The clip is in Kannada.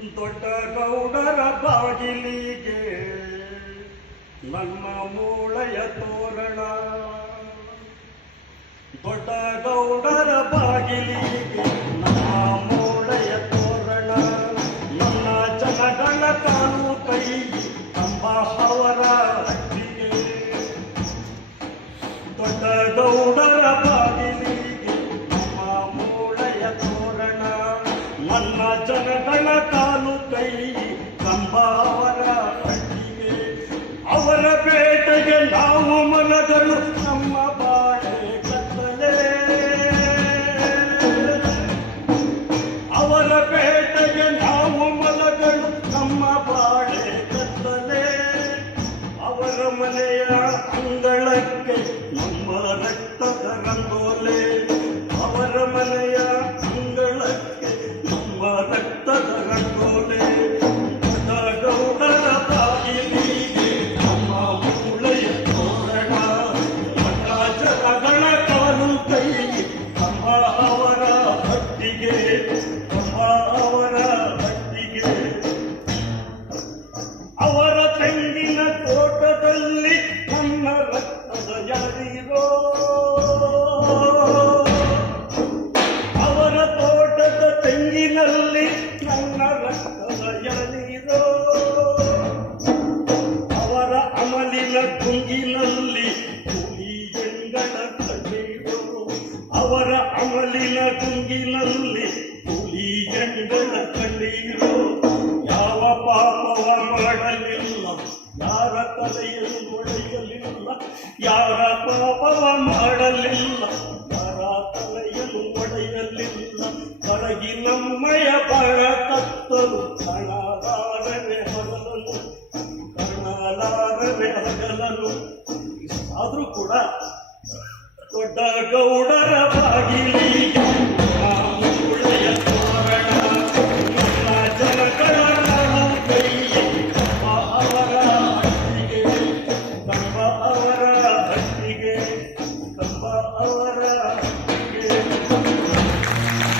ದೊಡ್ಡ ಗೌಡರ ಬಾಗಿಲಿಗೆ ನನ್ನ ಮೂಳೆಯ ತೋರಣ. ದೊಡ್ಡ ಗೌಡರ ಬಾಗಿಲಿಗೆ ನನ್ನ ಮೂಳೆಯ ತೋರಣ. ನನ್ನ ಜನಗಳ ಕಾಲು ಕೈ ಕಂಬ ಅವರ ಹಟ್ಟಿಗೆ. ದೊಡ್ಡ ಗೌಡರ ಬಾಗಿಲಿಗೆ ನಮ್ಮ ಮೂಳೆಯ ತೋರಣ. ನನ್ನ ಜನಗಳ ಕಾಲು ಕೈ ಕಂಬ ಅವರ ಹಟ್ಟಿಗೆ. ಅವರ ಬೇಟೆಗೆ ನಾವು ಮನಗಳು ನಮ್ಮ ಬಾಳೆ ಕತ್ತಲೆ. ಅವರ ಬೇಟೆಗೆ ನಾವು ಮನಗಳು ನಮ್ಮ ಬಾಳೆ ಕತ್ತಲೆ. ಅವರ ಮನೆಯ ಅಂಗಳಕ್ಕೆ ನಮ್ಮ ರಕ್ತದ ರಂಗೋಲೆ. ಅವರ ಮನೆಯ ಅಂಗಳಕ್ಕೆ ನಮ್ಮ ರಕ್ತದ ರಂಗೋಲೆ. ಗೌಡರ ಬಾಗಿಲಿಗೆ ನಮ್ಮ ಮೂಳೆಯ ತೋರಣ. ಜನಗಳ ಕಾಲು ಕೈ ನಮ್ಮ ಅವರ ಹಟ್ಟಿಗೆ. ನಮ್ಮ ಅವರ ಹಟ್ಟಿಗೆ. ಅವರ ತೆಂಗಿನ ತೋಟದಲ್ಲಿ ನನ್ನ ರಕ್ತದ ಯಾರಿರೋ. ಅವರ ತೋಟದ ತೆಂಗಿನಲ್ಲಿ ನನ್ನ ರಕ್ತದ ಯಾರಿರೋ. ಅವರ ಅಮಲಿನ ಗುಂಗಿನಲ್ಲಿ ಹುಲಿ ಎಂಗಳ ಕಣ್ಣೀರೋ. ಅವರ ಅಮಲಿನ ಗುಂಗಿನಲ್ಲಿ ಹುಲಿ ಎಂಗಳ ಕಣ್ಣೀರೋ. ಯಾವ ಪಾಪವ ಮಾಡಲಿಲ್ಲ, ಯಾರ ತಲೆಯನ್ನು ಒಡೆಯಲಿಲ್ಲ. ಯಾರ ಪಾಪವ ಮಾಡಲಿಲ್ಲ, ಯಾರ ತಲೆಯನ್ನು ಒಡೆಯಲಿಲ್ಲ. ಕಳಗಿ ನಮ್ಮಯ ಬರ ಕತ್ತಲು ಕಾಣಲಾರನೆ ಹಗಲನು. ಕಾಣಲಾರನೆ ಹಗಲನು. ಆದ್ರೂ ಕೂಡ ದೊಡ್ಡ ಗೌಡರ ಬಾಗಿಲಿಗೆ